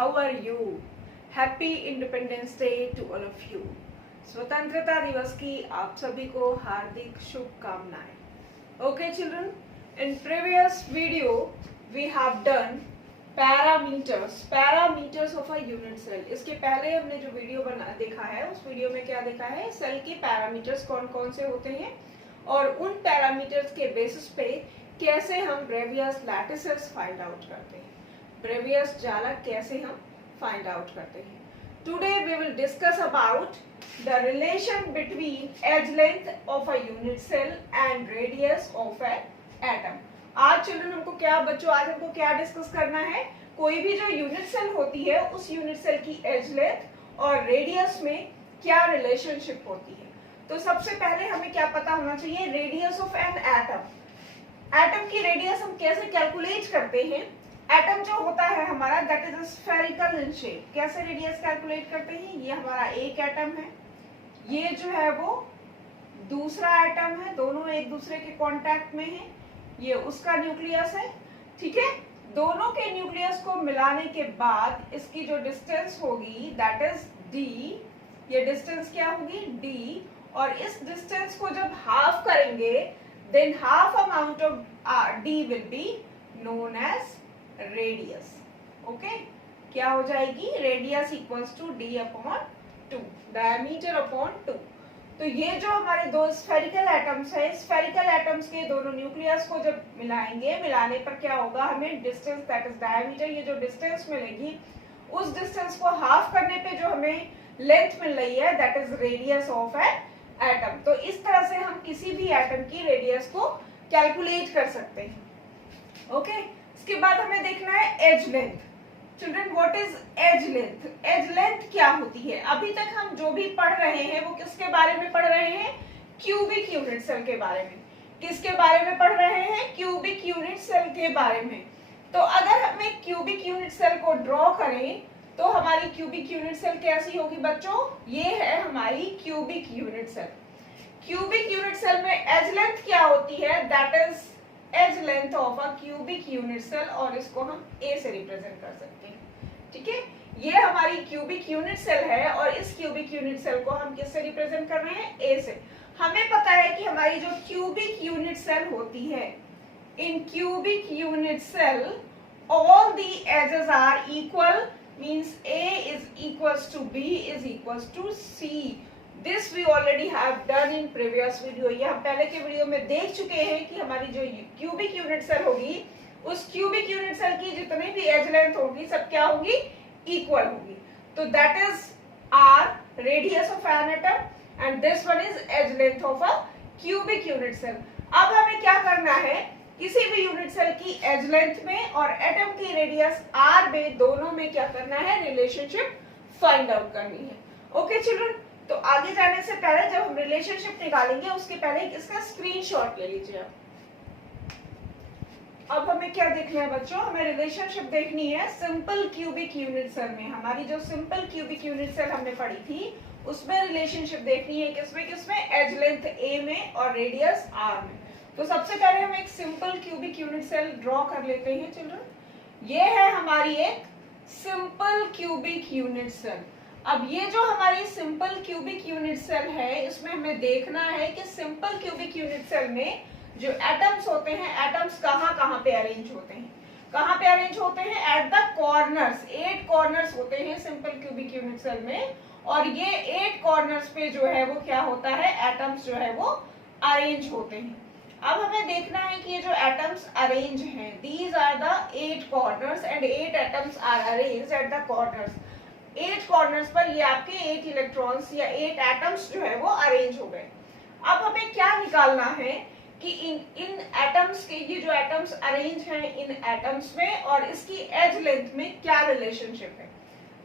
how are you? Happy Independence Day to all of you. स्वतंत्रता दिवस की आप सभी को हार्दिक शुभकामनाएं. Okay children, in previous video we have done parameters of a unit cell. इसके पहले हमने जो वीडियो देखा है उस वीडियो में क्या देखा है, सेल के पैरामीटर्स कौन कौन से होते हैं और उन पैरामीटर्स के बेसिस पे कैसे हम ब्रेवियस लैटिसेस फाइंड आउट करते हैं, ब्रेवियस जालक कैसे हम फाइंड आउट करते हैं. Today we will discuss about the relation between edge length of a unit cell and radius of an atom. आज चिल्ड्रन हमको क्या बच्चों, आज हमको क्या डिस्कस करना है, कोई भी जो यूनिट सेल होती है उस यूनिट सेल की एज लेंथ और रेडियस में क्या रिलेशनशिप होती है. तो सबसे पहले हमें क्या पता होना चाहिए, radius of an atom. Atom की रेडियस हम कैसे कैलकुलेट करते हैं. एटम जो होता है हमारा that is spherical in shape. कैसे रेडियस कैलकुलेट करते हैं, ये हमारा एक एटम है, ये जो है वो दूसरा एटम है, दोनों एक दूसरे के कांटेक्ट में है, ये उसका न्यूक्लियस है. ठीक है, दोनों के न्यूक्लियस को मिलाने के बाद इसकी जो डिस्टेंस होगी दैट इज डी. ये डिस्टेंस क्या होगी, डी. और इस डिस्टेंस को जब हाफ करेंगे then half amount of D will be known as radius. Okay, क्या हो जाएगी, radius equals to D upon 2, diameter upon 2. तो ये जो हमारे दो स्फेरिकल एटम्स है, स्फेरिकल एटम्स के दोनों न्यूक्लियस को जब मिलाएंगे, मिलाने पर क्या होगा, हमें डिस्टेंस दैट इज डायमीटर, ये जो डिस्टेंस मिलेगी उस डिस्टेंस को हाफ करने पे जो हमें लेंथ मिल रही है that is radius of an atom. तो इस तरह से हम किसी भी एटम की रेडियस को कैलकुलेट कर सकते हैं. ओके, इसके बाद हमें देखना है edge length. Children what is edge length. Edge length क्या होती है. अभी तक हम जो भी पढ़ रहे हैं वो किसके बारे में पढ़ रहे हैं, क्यूबिक यूनिट सेल के बारे में. किसके बारे में पढ़ रहे हैं, क्यूबिक यूनिट सेल के बारे में. तो अगर हमें क्यूबिक यूनिट सेल को ड्रॉ करें तो हमारी क्यूबिक यूनिट सेल कैसी होगी बच्चों, ये है हमारी cubic unit cell. Cubic unit cell में एज लेंथ क्या होती है, that is edge length of a cubic unit cell, और इसको हम ए से रिप्रेजेंट कर सकते हैं. ठीक है, ये हमारी क्यूबिक यूनिट सेल है और इस क्यूबिक यूनिट सेल को हम किससे रिप्रेजेंट कर रहे हैं, ए से. हमें पता है कि हमारी जो क्यूबिक यूनिट सेल होती है, in cubic unit cell all the edges are equal, means A is equals to B is equals to C. This we already have done in previous video. ये हम पहले के वीडियो में देख चुके हैं कि हमारी जो क्यूबिक यूनिट सेल होगी उस क्यूबिक यूनिट सेल की जितनी भी एज लेंथ होगी सब क्या होगी, इक्वल होगी. तो that is R radius of an atom and this one is edge length of a cubic unit cell. अब हमें क्या करना है, किसी भी यूनिट सेल की एज लेंथ में और एटम की रेडियस आर में, दोनों में क्या करना है, रिलेशनशिप फाइंड आउट करनी है. ओके चिल्ड्रन, तो आगे जाने से पहले जब हम रिलेशनशिप निकालेंगे उसके पहले इसका स्क्रीनशॉट ले लीजिए आप. अब हमें क्या देखना है बच्चों, हमें रिलेशनशिप देखनी है सिंपल क्यूबिक यूनिट सेल में. हमारी जो सिंपल क्यूबिक यूनिट सेल हमने पढ़ी थी उसमें रिलेशनशिप देखनी है किसमें किसमें, एज लेंथ ए में और रेडियस आर में. तो सबसे पहले हम एक simple cubic unit cell draw कर लेते हैं चिल्ड्रन. ये है हमारी एक सिंपल क्यूबिक यूनिट सेल. अब ये जो हमारी सिंपल क्यूबिक यूनिट सेल है इसमें हमें देखना है कि सिंपल क्यूबिक यूनिट सेल में जो एटम्स होते हैं, एटम्स कहाँ कहाँ पे अरेंज होते हैं, कहाँ पे अरेंज होते हैं, एट द कॉर्नर्स. 8 कॉर्नर्स होते हैं सिंपल क्यूबिक यूनिट सेल में और ये 8 कॉर्नर्स पे जो है वो क्या होता है, एटम्स जो है वो अरेंज होते हैं. अब हमें देखना है कि ये जो एटम्स अरेंज हैं, these are the 8 corners and 8 atoms are arranged at the corners. 8 corners पर ये आपके 8 इलेक्ट्रॉन्स या 8 एटम्स जो है वो अरेंज हो गए. अब हमें क्या निकालना है कि इन एटम्स के, ये जो एटम्स अरेंज हैं इन एटम्स में और इसकी एज लेंथ में क्या रिलेशनशिप है.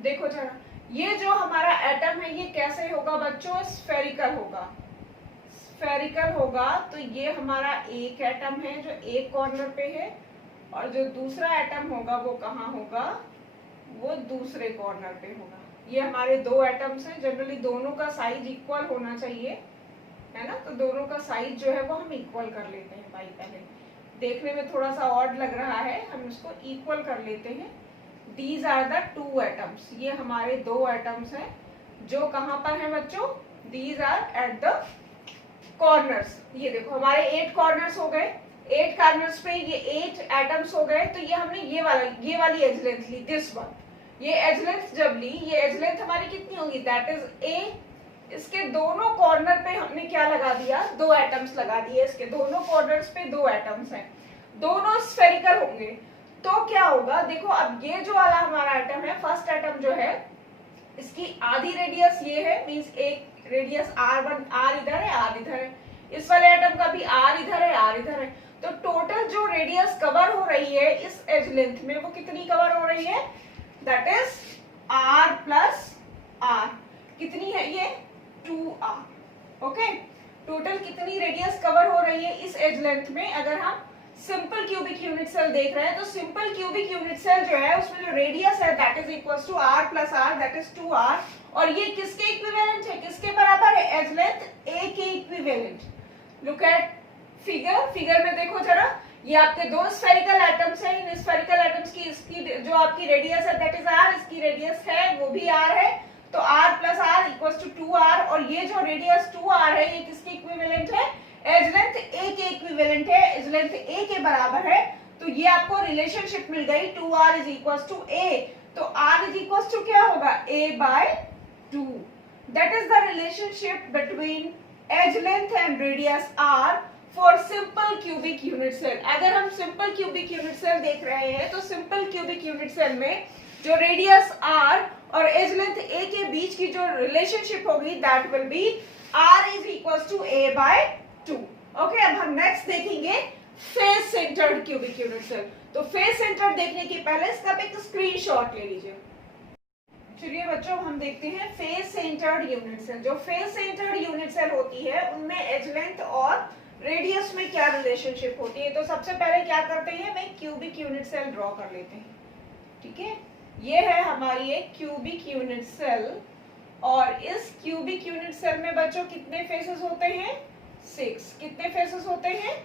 देखो जरा, ये जो हमारा एटम है ये कैसे होगा बच्चों, स्फेरिकल होगा. स्फेरिकल होगा तो ये हमारा एक एटम है जो एक कॉर्नर पे है और जो दूसरा एटम होगा वो कहाँ होगा, वो दूसरे कॉर्नर पे होगा. ये हमारे दो एटम्स हैं, जनरली दोनों का साइज इक्वल होना चाहिए, है ना. तो दोनों का साइज जो है वो हम इक्वल कर लेते हैं भाई. पहले देखने में थोड़ा सा ऑड लग रहा है, हम इसको इक्वल कर लेते हैं. दीज आर द 2 एटम्स, ये हमारे 2 एटम्स हैं जो कहां पर हैं बच्चों, these are at the corners. ये देखो हमारे 8 कॉर्नर्स हो गए, 8 कॉर्नर्स पे ये 8 एटम्स हो गए। तो ये हमने ये वाली एज लेंथ ली, दिस वन, ये एज लेंथ जब ली, ये एज लेंथ हमारी कितनी होगी, दैट इज ए। इसके दोनों कॉर्नर पे हमने क्या लगा दिया, 2 एटम्स लगा दिए, इसके दोनों कॉर्नर्स पे 2 एटम्स हैं, दोनों स्फेरिकल होंगे। तो क्या होगा, देखो अब ये जो वाला हमारा एटम है, फर्स्ट एटम जो है, इसकी आधी रेडियस ये है, मींस एक रेडियस r1, r इधर है, r इधर है, इस वाले एटम का भी r इधर है, r इधर है। तो टोटल जो रेडियस कवर हो रही है इस एज लेंथ में, वो कितनी कवर हो रही है, that is r plus r। कितनी है ये, 2r। ओके, टोटल कितनी रेडियस कवर हो रही है इस एज लेंथ में। अगर हम सिंपल क्यूबिक यूनिट सेल देख रहे हैं, तो सिंपल क्यूबिक यूनिट सेल जो है उसमें जो रेडियस है that is equal to r plus r, that is 2r। और ये किसके इक्विवेलेंट है, किसके बराबर है, एज लेंथ a के equivalent. Look at figure, figure में देखो जरा, ये आपके 2 स्फेरिकल एटम्स हैं, इन स्फेरिकल एटम्स की इसकी जो आपकी रेडियस है दैट इज r, इसकी रेडियस है वो भी r है, तो r plus r equals to 2r। और ये जो रेडियस 2r है ये किसके इक्विवेलेंट है, एज लेंथ a के इक्विवेलेंट है, एज लेंथ a के बराबर है। तो ये आपको रिलेशनशिप मिल गई, 2r is equals to a। तो r इज इक्वल्स टू क्या होगा, a by 2। That is the relationship between edge length and radius r for simple cubic unit cell. अगर हम सिंपल क्यूबिक यूनिट सेल देख रहे हैं, तो सिंपल क्यूबिक यूनिट सेल में जो रेडियस r और एज लेंथ a के बीच की जो रिलेशनशिप होगी that will be r is equals to a by 2। Okay, अब हम नेक्स्ट देखेंगे face centred cubic unit cell. तो फेस सेंटर्ड देखने के पहले इसका एक स्क्रीनशॉट ले लीजिए। चलिए बच्चों, हम देखते हैं फेस सेंटर्ड यूनिट सेल। जो फेस सेंटर्ड यूनिट सेल होती है उनमें एज लेंथ और रेडियस में क्या रिलेशनशिप होती है। तो सबसे पहले क्या करते हैं, मैं क्यूबिक यूनिट सेल ड्रॉ कर लेते हैं। ठीक है, ये है हमारी एक क्यूबिक यूनिट सेल, और इस क्यूबिक यूनिट सेल में बच्चों कितने फेसेस होते हैं, 6। कितने फेसेस होते हैं,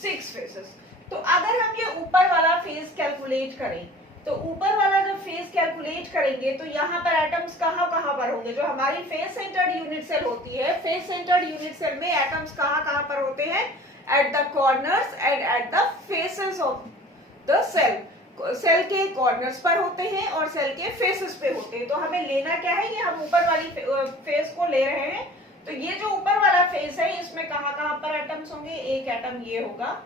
6 फेसेस। तो अगर हम ये ऊपर वाला फेस कैलकुलेट करें, तो ऊपर वाला जब फेस कैलकुलेट करेंगे तो यहाँ पर एटम्स कहाँ पर होंगे। जो हमारी फेस सेंटर्ड यूनिट सेल होती है, फेस सेंटर्ड यूनिट सेल में एटम्स कहाँ पर होते हैं, at the corners and at the faces of the cell. Cell के कॉर्नर्स पर होते हैं और सेल के फेसेस पे होते हैं। तो हमें लेना क्या है, ये हम ऊपर वाली फेस को ले रहे हैं। तो ये जो ऊपर वाला फेस है इसमें कहाँ पर एटम्स होंगे, एक एटम ये होगा,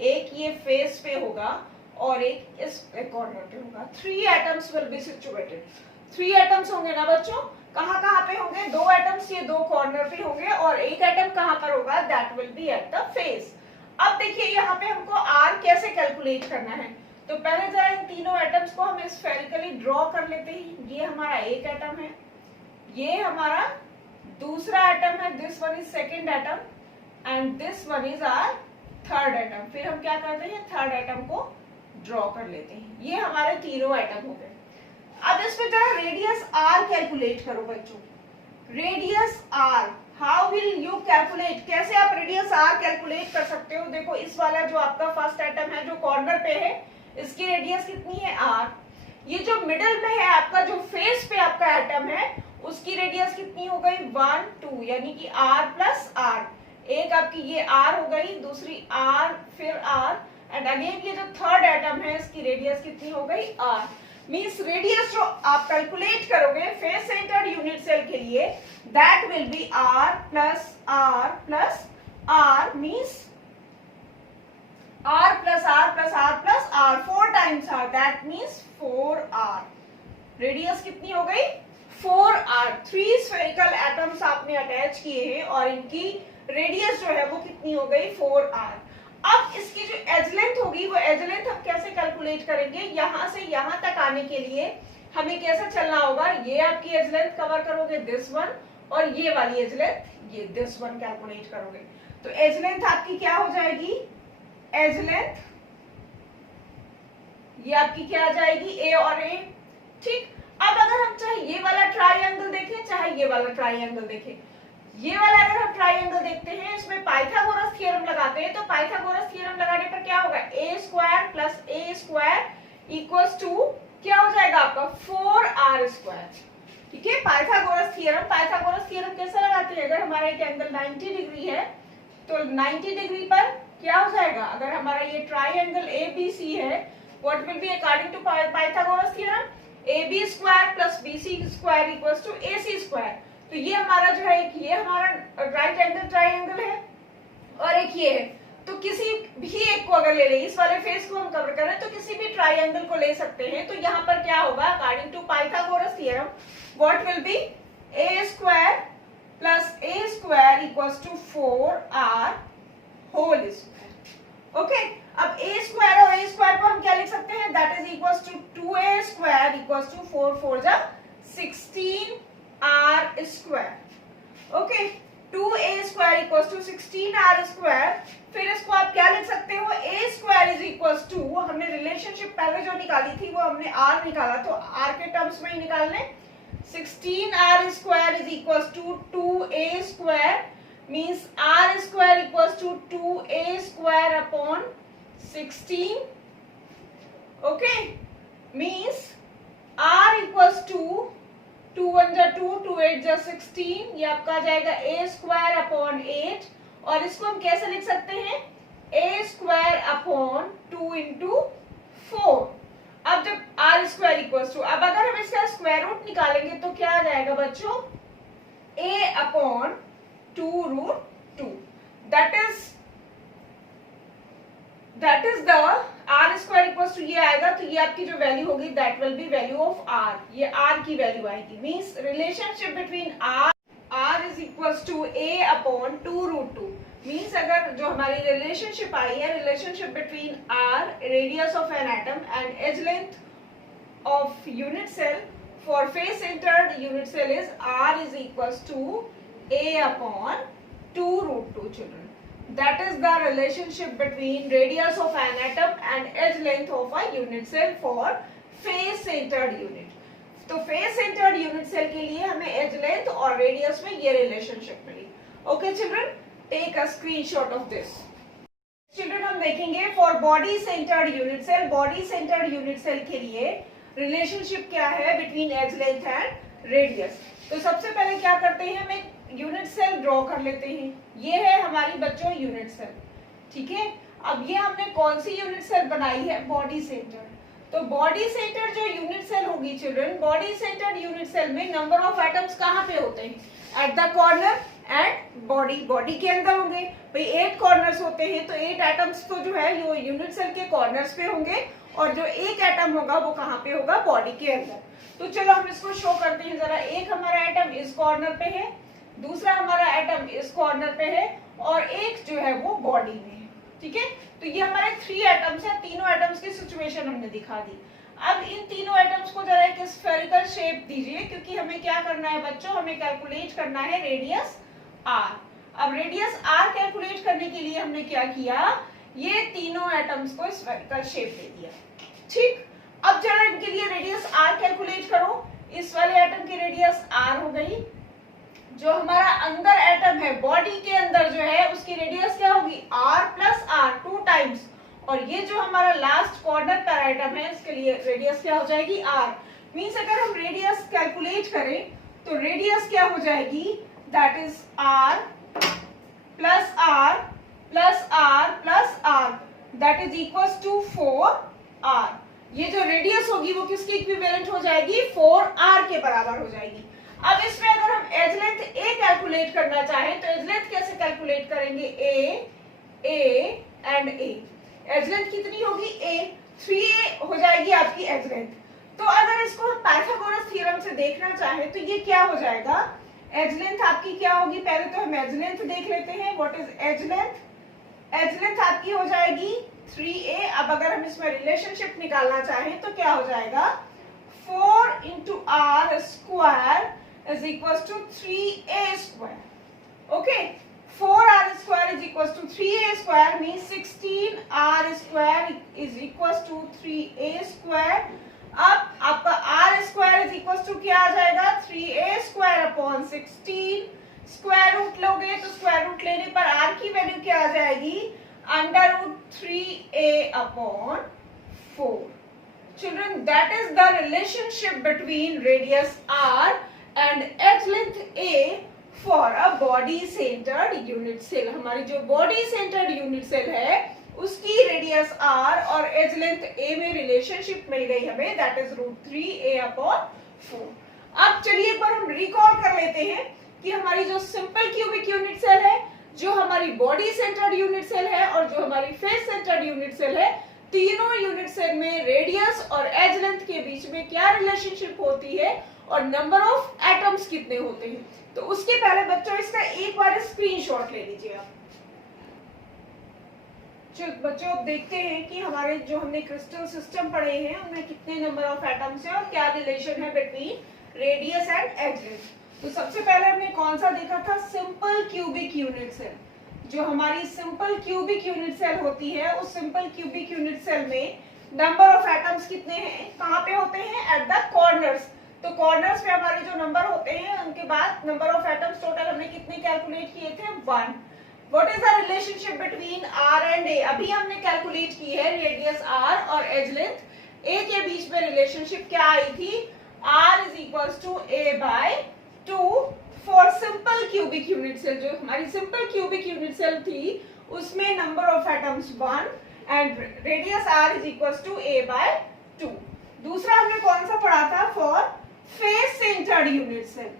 एक ये फेस पे होगा और एक इस कॉर्नर पे होगा। 3 atoms will be situated. 3 atoms होंगे ना बच्चों, कहाँ पे होंगे, 2 एटम्स ये 2 कॉर्नर पे होंगे और एक एटम कहाँ पर होगा, that will B at the face. अब देखिए यहाँ पे हमको r कैसे कैलकुलेट करना है। तो पहले जरा इन तीनों एटम्स को हम स्फेरिकली ड्रॉ कर लेते हैं। ये हमारा एक एटम है, ये हमारा दूसरा एटम है, this one is second atom and this one is our third atom. फिर हम क्या करते हैं, थर्ड एटम को ड्रॉ कर लेते हैं। ये हमारे तीनों एटम हो गए। अब इसमें जरा रेडियस r कैलकुलेट करो बच्चों। Radius r, how will you calculate, कैसे आप रेडियस r कैलकुलेट कर सकते हो। देखो इस वाला जो आपका फर्स्ट एटम है जो कॉर्नर पे है, इसकी रेडियस कितनी है r। ये जो मिडिल में है आपका, जो फेस पे आपका एटम है, उसकी रेडियस कितनी हो गई, 1 2, यानी कि r प्लस r। एक आपकी ये r हो गई, दूसरी r, फिर r एंड अगेन ये जो थर्ड एटम है इसकी रेडियस कितनी हो गई, r। मींस रेडियस जो आप कैलकुलेट करोगे फेस सेंटर्ड यूनिट सेल के लिए, that will be r plus r plus r, means r plus r plus r plus r, 4 times r, that means 4r। Radius कितनी हो गई, 4r। 3 स्फेरिकल एटम्स आपने attach किए हैं और इनकी रेडियस जो है वो कितनी हो गई, 4r। अब इसकी जो एज लेंथ होगी, वो एज लेंथ हम कैसे कैलकुलेट करेंगे, यहां से यहां तक आने के लिए हमें कैसे चलना होगा। ये आपकी एज लेंथ कवर करोगे, दिस वन, और ये वाली एज लेंथ, ये दिस वन कैलकुलेट करोगे। तो एज लेंथ आपकी क्या हो जाएगी, एज लेंथ ये आपकी क्या आ जाएगी, ए और ए। ठीक, अब अगर हम चाहे ये वाला ट्राइंगल देखें, चाहे ये वाला ट्राइंगल देखें, ये वाला अगर हम ट्राइंगल देखते हैं, इसमें पाइथागोरस थ्योरम लगाते हैं। तो पाइथागोरस थ्योरम लगाने पर क्या होगा, A square plus A square equals to क्या हो जाएगा आपका 4r²। ठीक है, पाइथागोरस थ्योरम कैसे लगाते हैं? अगर हमारा एक एंगल 90 डिग्री है तो 90 डिग्री पर क्या हो जाएगा? अगर हमारा ये ट्राइंगल ABC है, what will be according to Pythagoras theorem? AB² + BC² = AC²। तो ये हमारा जो है, ये हमारा राइट एंगल ट्राइंगल है और एक ये है। तो किसी भी एक को अगर ले ले, इस वाले फेस को हम कवर कर रहे हैं, तो किसी भी ट्राइंगल को ले सकते हैं। तो यहाँ पर क्या होगा? According to Pythagoras theorem what will be A² + A² = 4r² okay. अब A² और A² को हम क्या लिख सकते हैं? That is equals to 2A² = 4 4 जा 16r²। Okay, 2A² = 16r²। फिर इसको आप क्या लिख सकते हो? A² = हमने रिलेशनशिप पहले जो निकाली थी वो हमने r निकाला, तो r के टर्म्स में ही निकालने। 16r² = 2A² means r² = 2A² / 16। okay, means r = 2 1 जा 2, 2 8 जा 16, ये आपका आ जाएगा A² / 8। और इसको हम कैसे लिख सकते हैं? A² / 2 × 4। अब जब r², अब अगर हम इसका स्क्वायर रूट निकालेंगे तो क्या आ जाएगा बच्चों? A/2√2। That is the r² ये आएगा, तो ये आपकी जो वैल्यू होगी that will be value of r। ये r की वैल्यू आएगी। Means relationship between r = A/2√2। Means अगर जो हमारी रिलेशनशिप आई है, relationship between r, radius of an atom, and edge length of unit cell for face centred unit cell is r = A/2√2 children. That is the relationship between radius of an atom and edge length of a unit cell for face centered unit. तो face centred unit cell के लिए हमें edge length और radius में ये relationship मिली। Okay children, take a screenshot of this. Children हम देखेंगे for body centred unit cell, body centred unit cell के लिए रिलेशनशिप क्या है between edge length and radius. तो सबसे पहले क्या करते हैं, हम एक यूनिट सेल ड्रॉ कर लेते हैं। ये है हमारी बच्चों यूनिट सेल। ठीक है, अब ये हमने कौन सी यूनिट सेल बनाई है? Body centred. तो बॉडी सेंटर्ड जो यूनिट सेल होगी children, body centred unit cell में नंबर ऑफ एटम्स कहाँ पे होते हैं? At the corner and body के अंदर होंगे। भाई 8 कॉर्नर्स होते हैं, तो 8 एटम्स तो जो है ये यूनिट सेल के कॉर्नर्स पे होंगे, और जो एक एटम होगा वो कहाँ पे होगा? बॉडी के अंदर। तो चलो हम इसको शो करते हैं जरा। एक हमारा एटम इस कॉर्नर पे है, दूसरा हमारा एटम इस कॉर्नर पे है, और एक जो है वो बॉडी में है। ठीक है, तो ये हमारे 3 एटम्स हैं। तीनों एटम्स की सिचुएशन हमने दिखा दी। अब इन तीनों एटम्स को जरा एक स्फेरिकल शेप दीजिए, क्योंकि हमें क्या करना है बच्चों? हमें कैलकुलेट करना है रेडियस r। अब रेडियस r कैलकुलेट करने के लिए हमने क्या किया? ये तीनों एटम्स को स्फेरिकल शेप दे दिया। ठीक, अब जरा इनके लिए रेडियस r कैलकुलेट करो। इस वाले एटम की रेडियस r हो गई। जो हमारा अंदर एटम है बॉडी के अंदर जो है, उसकी रेडियस क्या होगी? r + r 2 times. और ये जो हमारा लास्ट कॉर्नर पर एटम है, इसके लिए रेडियस क्या हो जाएगी? r। मींस अगर हम रेडियस कैलकुलेट करें तो रेडियस क्या हो जाएगी? That is r + r + r + r that is equals to 4r। ये जो रेडियस होगी वो किसकी इक्विवेलेंट हो जाएगी? 4r के बराबर हो जाएगी। अब इसमें अगर हम एज लेंथ a कैलकुलेट करना चाहें तो एज लेंथ कैसे कैलकुलेट करेंगे? a and a। Edge length कितनी होगी? a। 3a हो जाएगी आपकी एज लेंथ। तो अगर इसको हम पाइथागोरस थ्योरम से देखना चाहें तो ये क्या हो जाएगा? एज लेंथ आपकी क्या होगी? पहले तो हम एज लेंथ देख लेते हैं। What is edge length? Edge length आपकी हो जाएगी 3a। अब अगर हम इसमें रिलेशनशिप निकालना चाहें तो क्या हो जाएगा? 4 × r² is equals to 3a²। Okay, 4r² is equals to 3a² means 16r² is equals to 3a²। अब आपका r² is equals to क्या आ जाएगा? 3a² / 16। स्क्वायर रूट लोगे तो स्क्वायर रूट लेने पर r की वैल्यू क्या आ जाएगी? √3a/4। Children, that is the relationship between radius r and edge length a for a body centered unit cell. हमारी जो body centered unit cell है उसकी रेडियस r और एज लेंथ a में रिलेशनशिप मिल गई हमें, दैट इज √3a/4। अब चलिए एक बार हम रिकॉल कर लेते हैं कि हमारी जो सिंपल क्यूबिक यूनिट सेल है, जो हमारी बॉडी सेंटर्ड यूनिट सेल है और जो हमारी फेस सेंटर्ड यूनिट सेल है, तीनों यूनिट सेल में रेडियस और एज लेंथ के बीच में क्या रिलेशनशिप होती है और नंबर ऑफ एटम्स कितने होते हैं। तो उसके पहले बच्चों इसका एक बार स्क्रीनशॉट ले लीजिए आप। चलो बच्चों अब देखते हैं कि हमारे जो हमने क्रिस्टल सिस्टम पढ़े हैं उनमें कितने नंबर ऑफ एटम्स हैं और क्या रिलेशन है between radius and edge length. तो सबसे पहले हमने कौन सा देखा था, सिंपल क्यूबिक यूनिट सेल। जो हमारी सिंपल क्यूबिक यूनिट सेल होती है उस सिंपल क्यूबिक यूनिट सेल में नंबर ऑफ एटम्स कितने हैं, कहाँ पे होते हैं, एट द कॉर्नर्स। तो कॉर्नर्स पे हमारे जो नंबर होते हैं उनके बाद नंबर ऑफ एटम्स टोटल हमने कितने कैलकुलेट किए थे, 1। What is the relationship between r and a, अभी हमने कैलकुलेट की है रेडियस r और एज लेंथ a के बीच में रिलेशनशिप क्या आई थी, r is equals to a/2 for simple cubic unit cell. जो हमारी सिंपल क्यूबिक यूनिट सेल थी उसमें number of atoms 1 and radius r is equals to a/2। दूसरा हमने कौन सा पढ़ा था, for face centred unit cell.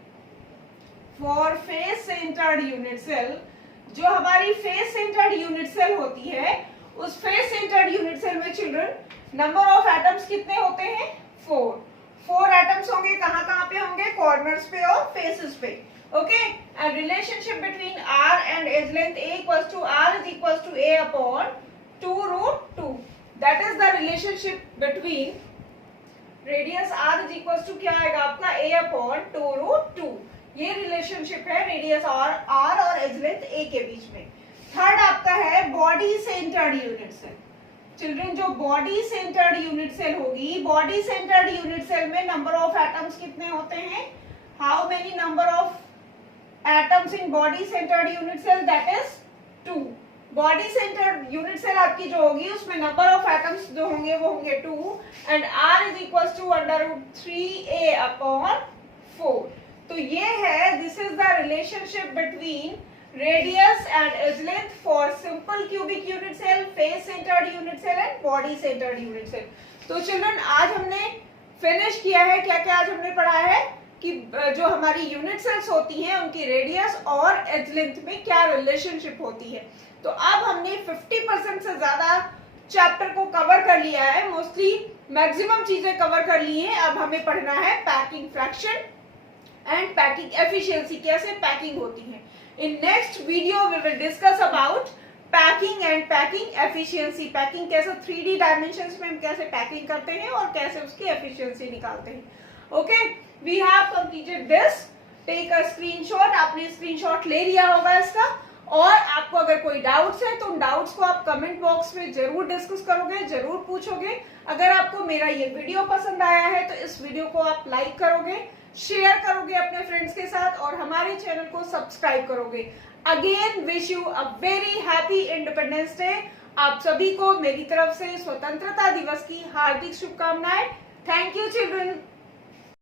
For face centred unit cell, जो हमारी फेस सेंटर्ड यूनिट सेल होती है उस फेस सेंटर्ड यूनिट सेल में चिल्ड्रन नंबर ऑफ एटम्स कितने होते हैं, 4 एटम्स होंगे। कहां कहां पे होंगे, कॉर्नर्स पे और फेसेस पे। Okay, and relationship between r and edge length a equals to r is equals to a/2√2। That is the relationship between radius r is equals to क्या आएगा आपका, a/2√2। ये रिलेशनशिप है रेडियस r और edge length a के बीच में। Third आपका है body centred unit cell. Children, जो बॉडी सेंटर्ड यूनिट सेल होगी, बॉडी सेंटर्ड यूनिट सेल में नंबर ऑफ एटम्स कितने होते हैं, how many number of atoms in body centred unit cell, that is 2। Body centred unit cell आपकी जो होगी उसमें नंबर ऑफ एटम्स जो होंगे वो होंगे 2 and r is equals to √3a/4। तो ये है, this is the relationship between radius and edge length for simple cubic unit cell, face centred unit cell and body centred unit cell. तो children आज हमने फिनिश किया है, क्या क्या आज हमने पढ़ा है कि जो हमारी यूनिट सेल्स होती हैं उनकी रेडियस और एज लेंथ में क्या रिलेशनशिप होती है। तो अब हमने 50% से ज्यादा चैप्टर को कवर कर लिया है, मोस्टली मैक्सिमम चीजें कवर कर ली हैं। अब हमें पढ़ना है packing fraction and packing efficiency, कैसे पैकिंग होती है। In next video we will discuss about packing and packing efficiency. Packing कैसे 3D डायमेंशंस में हम कैसे पैकिंग करते हैं और कैसे उसकी एफिशिएंसी निकालते हैं। Okay, we have completed this. Take a screenshot. आपने स्क्रीनशॉट ले लिया होगा इसका, और आपको अगर कोई डाउट्स है तो उन डाउट्स को आप कमेंट बॉक्स में जरूर डिस्कस करोगे, जरूर पूछोगे। अगर आपको मेरा ये वीडियो पसंद आया है तो इस वीडियो को आप लाइक करोगे, शेयर करोगे अपने फ्रेंड्स के साथ और हमारे चैनल को सब्सक्राइब करोगे। Again wish you a very happy independence day. आप सभी को मेरी तरफ से स्वतंत्रता दिवस की हार्दिक शुभकामनाएं। Thank you children.